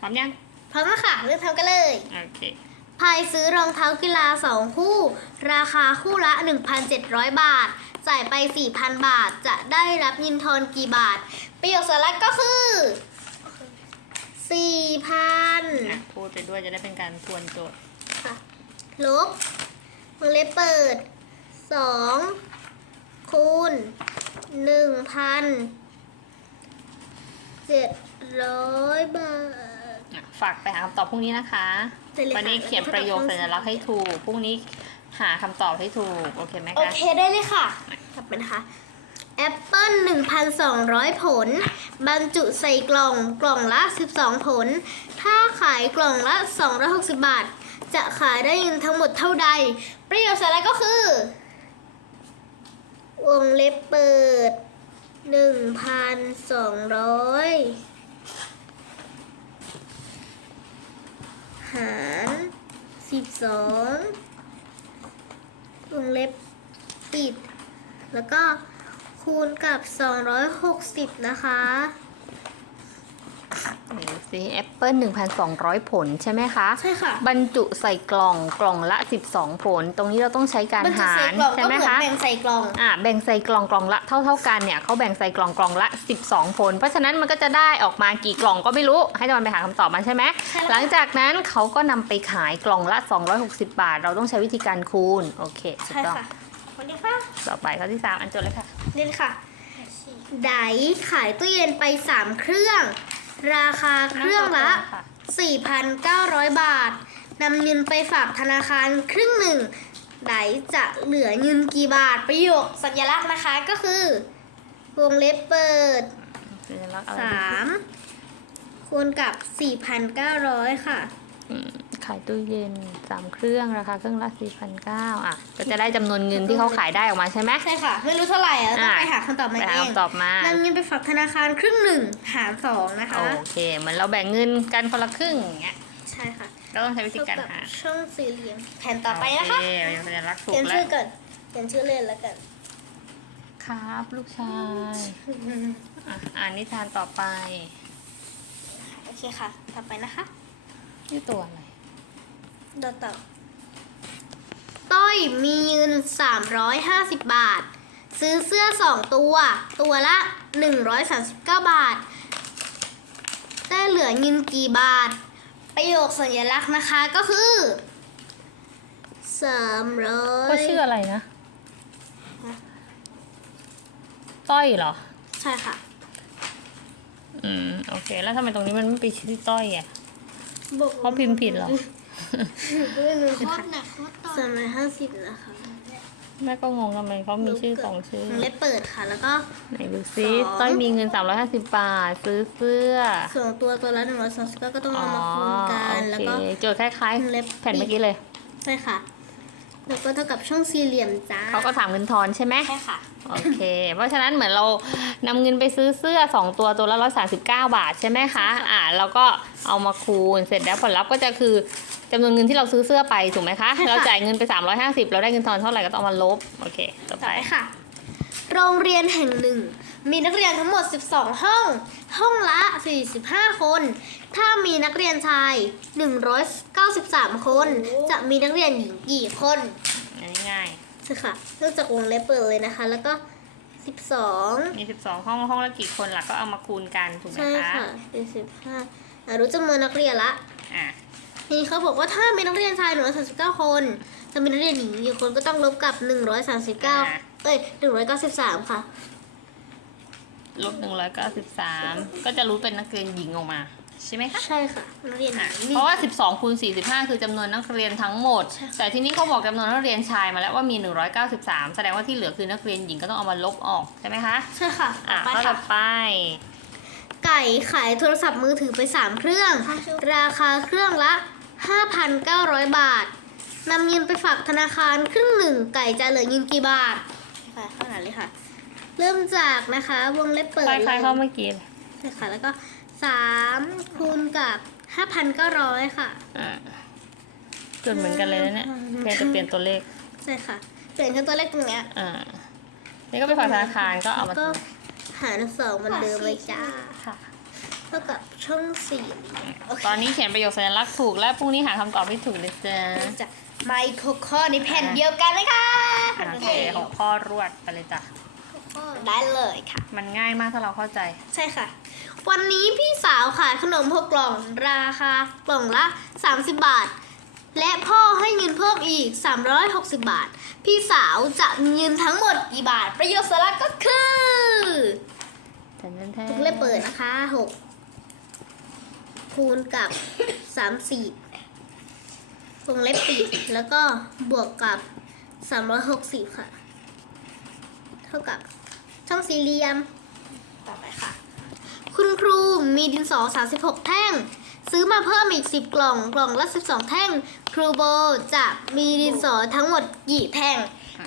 พร้อมยังพร้อมแล้วค่ะ เริ่มทำกันเลย โอเคพายซื้อรองเท้ากีฬา 2 คู่ ราคาคู่ละ 1,700 บาท จ่ายไป 4,000 บาท จะได้รับเงินทอนกี่บาท ประโยคสาระก็คือ 4,000 อะพูดไปด้วยจะได้เป็นการทวนโจทย์ค่ะลบวงเล็บเปิดสองคูณหนึ่งพันเจ็ดร้อยบาทอะ ฝากไปหาคำตอบพรุ่งนี้นะคะ ได้เลยค่ะ วันนี้เขียนประโยคสัญลักษณ์ให้ถูก พรุ่งนี้หาคำตอบให้ถูก โอเคไหมโอคะ เคได้เลยค่ะกลับไปนะคะแอปเปิ้ล1,200 ผล บรรจุใส่กล่องกล่องละ 12 ผล ถ้าขายกล่องละ 260 บาท จะขายได้เงินทั้งหมดเท่าใด ประโยชน์สาระก็คือ วงเล็บเปิด 1,200 หาร12วงเล็บปิด แล้วก็คูณกับ 260 นะคะไหนดู สิแอปเปิล1,200 ผลใช่ไหมคะ ใช่ค่ะ บรรจุใส่กล่องกล่องละ 12 ผล ตรงนี้เราต้องใช้การบรรจุหาใส่รกล่องใช่ก็ไหเหมมือนคะแบ่งใส่กล่องอ่าแบ่งใส่กล่องกล่องละเท่าเท่าๆกันเนี่ยเขาแบ่งใส่กล่องกล่องละ 12 ผล เพราะฉะนั้นมันก็จะได้ออกมากี่กล่องก็ไม่รู้ ให้ตะวันไปหาคำตอบมันใช่ไหมใช่แล้วหลังจากนั้นเขาก็นำไปขายกล่องละ 260 บาท เราต้องใช้วิธีการคูณโอเคถูกใช่ต้องค่ะวันนี้ค่ะต่อไปข้อที่ 3 อันจดเลยค่ะนี่เลยค่ะไดขายตู้เย็นไป 3 เครื่อง ราคาเครื่องละ 4,900 บาทนำเงินไปฝากธนาคารครึ่งหนึ่งไดจะเหลือเงินกี่บาทประโยคสัญลักษณ์นะคะก็คือ วงเล็บเปิดสัญลักษณ์อะไร3คูณกับ 4,900 ค่ะอืม ขายตู้เย็น3เครื่องราคาเครื่องละ4,900อะ ก็จะได้จำนวนเงินที่เขาขายได้ออกมาใช่ไหมใช่ค่ะ ไม่รู้เท่าไหร่อะต้องอะไปหาคำตอบไปมาหาเองคำตอบมานำเงินไปฝากธนาคารครึ่งหนึ่งหารสองนะคะ โอเค เหมือนเราแบ่งเงินกันคนละครึ่งอย่างเงี้ย ใช่ค่ะก็ต้องใช้วิธีการเท่าหาบช่องสี่เหลี่ยมแผ่นต่อไปนะคะโอเคเป็นสัญลักษณ์ถูเขียกนแล้ชื่วอก่อนเขียนชื่อเล่นแล้วกัน ครับลูกชายอะอ่านนิทานต่อไป โอเคค่ะ ต่อไปนะคะ นี่ตัวอะไรต่อต่อต้อยมีเงิน350 บาท ซื้อเสื้อ2ตัว ตัวละ 139 บาท ได้เหลือเงินกี่บาท ประโยคสัญลักษณ์นะคะก็คือ300ก็ชื่ออะไรนะ ต้อยเหรอ ใช่ค่ะ อืม โอเค แล้วทำไมตรงนี้มันไม่ไปชื่อต้อยอะ บอกเขาพิมพ์ผิดเหรอไม่รู้ค่ะสามร้อยห้าสิบนะคะแม่ก็งงทำไมเขามีชื่อสองชื่อเล็บเปิดค่ะ แล้วก็ ไหนดูซิสองต้อยมีเงิน 350 บาท ซื้อเสื้อสองตัวตัวละหนึ่งร้อยสามสิบก็ต้องอ๋อเอามาคูณกันโอแล้วเคก็โจทย์คล้ายเล็บๆแผ่นเมื่อกี้เลย ใช่ค่ะ แล้วก็เท่ากับช่องสี่เหลี่ยมจ้าเขาก็ถามเงินทอนใช่ไหมใช่ค่ะ โอเค เพราะฉะนั้นเหมือนเรานำเงินไปซื้อเสื้อ 2 ตัวตัวละ139 บาทใช่ไหมคะใช่ค่ะอ่าเราก็เอามาคูณเสร็จแล้วผลลัพธ์ก็จะคือจำนวนเงินที่เราซื้อเสื้อไปถูกไหมคะเราจ่ายเงินไป 350 เราได้เงินทอนเท่าไหร่ก็ต้องเอามาลบ โอเค ต่อต่อไปไปค่ะ โรงเรียนแห่งหนึ่ง มีนักเรียนทั้งหมด 12 ห้อง ห้องละ 45 คน ถ้ามีนักเรียนชาย 193 คน จะมีนักเรียนหญิงกี่คนอันนี้ง่ายใช่ค่ะเริ่มจากวงเล็บเปิดเลยนะคะ แล้วก็ 12 มี 12 ห้องห้องละกี่คนล่ะก็เอามาคูณกันถูกไหมใช่คะค่ะเป็นสิบห้าอะรู้จำนวนนักเรียนละอะทีนี้เขาบอกว่าถ้ามีนักเรียนชายหนึ่งร้อยสามสิบเก้าคนจะมีนักเรียนหญิงกี่คนก็ต้องลบกับหนึ่งร้อยสาม สิบเก้าเอ้ยหนึ่งร้อยเก้าสิบสามค่ะลบ193ก็จะรู้เป็นนักเรียนหญิงออกมาใช่ไหมคะใช่ค่ะนักเรียนหอะญิงเพราะว่า 12คูณ45 คือจำนวนนักเรียนทั้งหมดใช่ค่ะแต่ที่นี้เขาบอกจำนวนนักเรียนชายมาแล้วว่ามี 193 แสดงว่าที่เหลือคือนักเรียนหญิงก็ต้องเอามาลบออกใช่ไหมคะใช่ค่ะอะต่อไปข้อค่ะต่อไป ไก่ขายโทรศัพท์มือถือไปสามเครื่อง ราคาเครื่องละ 5,900 บาทนำเงินไปฝากธนาคารครึ่งหนึ่งไก่จะเหลือเงินกี่บาทค่ะข้างหลังเลยค่ะ เริ่มจากนะคะ วงเล็บเปิดคเลล้ายๆยข้อเมื่อกี้เลยใช่ค่ะ แล้วก็สามคูณกับห้าพันเก้าร้อยค่ะ อะจดเหมือนกันเลยนะเนี่ยเพียงจะเปลี่ยนตัวเลขใช่ค่ะ เปลี่ยนแค่ตัวเลขตรงเนี้ยอ่านี่ก็ไปฝากธนาคารก็เอามาแล้วก็หารสองเหมันเดิมเลยจ้าค่ะ เท่ากับช่องสี่โอเคตอนนี้เขียนประโยคสัญลักษณ์ถูกแล้วพรุ่งนี้หาคำตอบให้ถูกเลยจ้าจะไมโครข้อในแผ่นเดียวกันเลยค่ะโอเคหกข้อรวดไปเลยจ้ะ ได้เลยค่ะ มันง่ายมากถ้าเราเข้าใจ ใช่ค่ะ วันนี้พี่สาวขายขนมหกกล่องราคากล่องละ 30 บาท และพ่อให้เงินเพิ่มอีก 360 บาท พี่สาวจะมีเงินทั้งหมดกี่บาท ประโยชน์สาระก็คือแทนแทนแทนทุกเล่มเปิดนะคะ 6 คูณกับ34วงเล็บปิดแล้วก็บวกกับ 360 ค่ะ เท่ากับ ช่องสี่เหลี่ยม ต่อไปค่ะ คุณครูมีดินสอ 36 แท่ง ซื้อมาเพิ่มอีก 10 กล่อง กล่องละ 12 แท่ง ครูโบจะมีดินสอทั้งหมดกี่แท่ง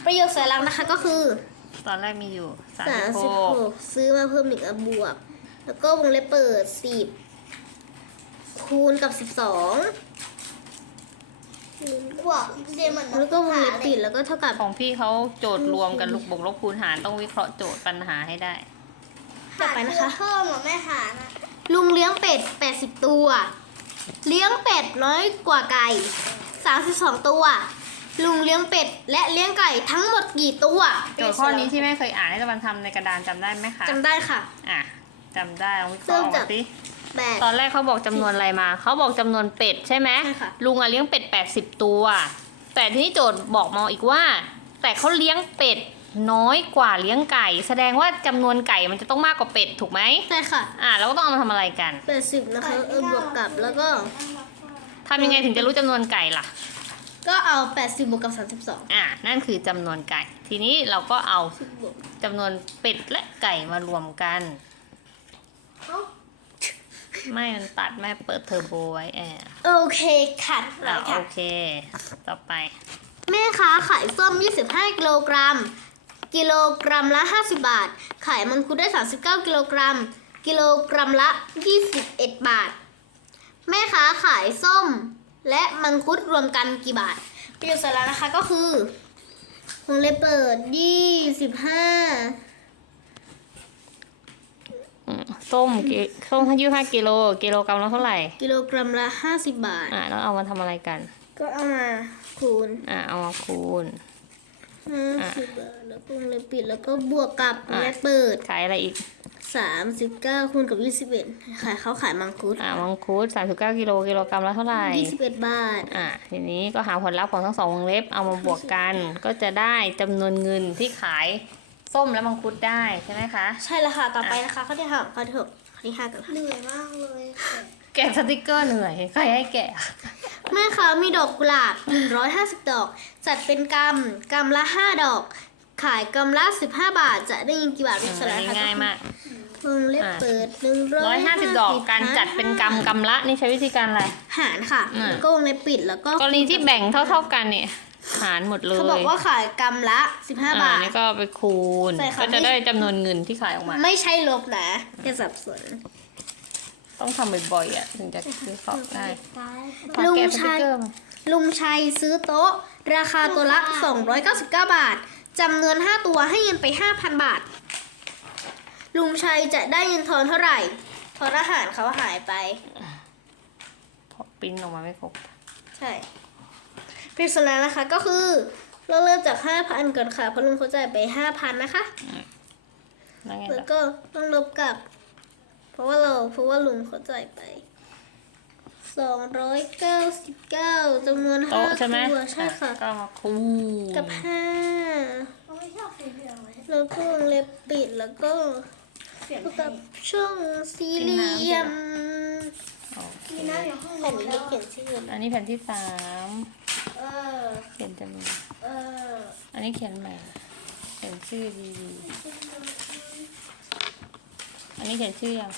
ประโยคสัญลักษณ์นะคะก็คือ ตอนแรกมีอยู่สามสามสิสิบบหกหกซื้อมาเพิ่มอีกอะบวก แล้วก็วงเล็บเปิดสิบคูณกับสิ บสองบวกแล้วก็วงเล็บปิดแล้วก็เท่ากับ ของพี่เขาโจทย์รวมกันลูกบวกลบคูณหารต้องวิเคราะห์โจทย์ปัญหาให้ได้ ต่อไปนะคะ เพิ่มเหรอแม่หานะลุงเลี้ยงเป็ด 80 ตัว เลี้ยงเป็ดน้อยกว่าไก่32 ตัว ลุงเลี้ยงเป็ด และเลี้ยงไก่ทั้งหมดกี่ตัวโจทย์ข้อนี้ที่แม่เคยอ่านให้ตะวันทำในกระดานจำได้ไหมคะจำได้ค่ะ อะจำได้ลองวิเคราะห์ออกเริ่มจามากสิ แปด ตอนแรกเขาบอกจำนวนอะไรมา เขาบอกจำนวนเป็ดใช่ไหมใช่ค่ะ ลุงอะเลี้ยงเป็ด 80 ตัว แต่ทีนี้โจทย์บอกมาอีกว่า แต่เขาเลี้ยงเป็ดน้อยกว่าเลี้ยงไก่ แสดงว่าจำนวนไก่มันจะต้องมากกว่าเป็ดถูกไหมใช่ค่ะอะเราก็ต้องเอามาทำอะไรกัน80นะคะเออบวกกับแล้วก็ ทำยังไงถึงจะรู้จำนวนไก่ล่ะ ก็เอา80บวกกับ32อะนั่นคือจำนวนไก่ ทีนี้เราก็เอาบวกจำนวนเป็ดและไก่มารวมกัน ไม่มันตัดแม่เปิดเทอร์โบไว้แอร์โอเคค่ะอะค่ะโอเค ต่อไป แม่ค้าขายส้ม 25 กิโลกรัม กิโลกรัมละ 50 บาท ขายมังคุดได้ 39 กิโลกรัม กิโลกรัมละ 21 บาท แม่ค้าขายส้ม และมังคุดรวมกันกี่บาท ประโยชน์สาระนะคะก็คือวงเล็บเปิด 25 อืม ส้มกิส้มยี่ห้ากิโลกิโลกรัมละเท่าไหร่ กิโลกรัมละ50บาท อะแล้วเอามาทำอะไรกัน ก็เอามาคูณอะเอามาคูณ50บาทแล้วก็วงเล็บปิดแล้วก็บวกกับวอะงเล็บเปิดขายอะไรอีก39คูณกับ21ขายเขาขายมังคุดอะมังคุดสามสิบเก้ากิโลกิโลกรัมละเท่าไหร่21บาทอะทีนี้ก็หาผลลัพธ์ของทั้งสองวงเล็บเอามาบวกกัน ก็จะได้จำนวนเงินที่ขาย ส้มและมังคุดได้ใช่ไหมคะ ใช่แล้วค่ะ ต่อไปนะคะข้อที่ห้าข้อที่หกข้อที่ห้ากันค่ะเหนื่อยมากเลยแกะสติกเกอร์เหนื่อยใครให้แกะ แม่ค้ามีดอกกุหลาบ150 ดอก จัดเป็นกำกำละ5ดอก ขายกำละ15 บาท จะได้ยินกี่บาทเป็นสอัลานยนี้ค่ะง่ายมากวงเล็บอะเปิด1ร้อยห้าสิบดอกการจัดเป็นกำกำละนี่ใช้วิธีการอะไร หารค่ะอะแล้วก็วงเล็บปิดแล้วก็กรณีที่แบ่งเท่า ๆกันเนี่ย หารหมดเลยเขาบอกว่าขายกำละ 15บาอ่าท นี่ก็ไปคูณใช่ค่ะก็จะได้จำนวนเงินที่ขายออกมา ไม่ใช่ลบนะจะสับสน ต้องทำบ่อยๆอะถึงจะวิเคราะห์ได้ลุงแกะสชัติกยเกอร์มาลุงชัยซื้อโต๊ะ ราคาตัวละ 299 บาทจำนวน 5 ตัวให้เงินไป 5,000 บาท ลุงชัยจะได้เงินทอนเท่าไหร่เพราะอาหารเขาหายไป เพราะปริ้นออกมาไม่ครบ ใช่ ปริศนานะคะก็คือเราเริ่มจาก5,000ก่อนค่ะเพราะลุงเขาจ่ายไป5,000นะคะนั่นไงแล้วล่ะก็ต้องลบกับ เพราะว่าเราเพราะว่าลุงเขาจ่ายไป299จำนวนโต๊ะ5ใช่ไหมตัวใช่ค่ะ อ่ก็มาคูณกับห้าเขาไม่ชอบสีเหลืองเลยแล้วก็วงเล็บปิดแล้วก็เสียงเท่าเพลกับงช่องสี่เหลี่ยมโอเคมีน้ำอยู่ห้องแผ่นนู้นนี้แล้วเขียนชื่อ อันนี้แผ่นที่สาม เออเขียนจำนวนเอออันนี้เขียนใหม่ เขียนชื่อดีๆ อันนี้เขียนชื่อยัง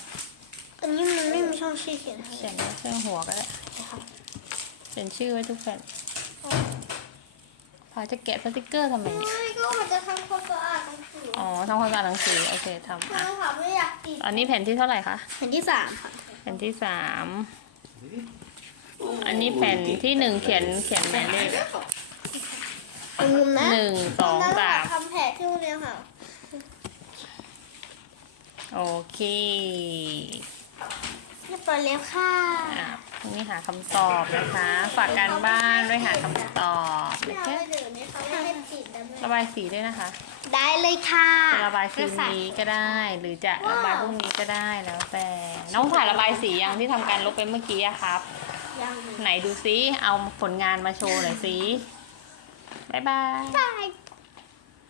อันนี้มันไม่มีช่องชื่อเขียนให้เขียนไว้เครื่องหัวก็ได้เขียนชื่อไว้ทุกแผ่นพาจะแกะสติกเกอร์ทำไมเนี่ย ไม่ก็มันจะทำความสะอาดหนังสืออ๋อทำความสะอาดหนังสือ โอเคทำแม่อะค่ะไม่อยากติดอันนี้แผ่นที่เท่าไหร่คะ แผ่นที่สามค่ะ แผ่นที่สาม อันนี้แผ่นที่หนึ่งเขียนเขียนหมายเลขตรงมุมนะหนึ่งสองสามทำแผลที่โรงเรียนค่ะ โอเคเรียบร้อยแล้วค่ะอะพรุ่งนี้หาคำตอบนะคะ ฝากการบ้านด้วยหาคำตอบไม่นะเอาคะไปเดี๋ยวนี้เขาไม่ให้ติดนะแม่ระบายสีด้วยนะคะ ได้เลยค่ะจะระบายคืนนี้ก็ได้ หรือจะระบายพรุ่งนี้ก็ได้แล้วแต่ น้องถ่ายระบายสีอย่างที่ทำการลบไปเมื่อกี้อะครับยังอยู่ ไหนดูซิ เอาผลงานมาโชว์หน่อยสิ บ๊ายบายบาย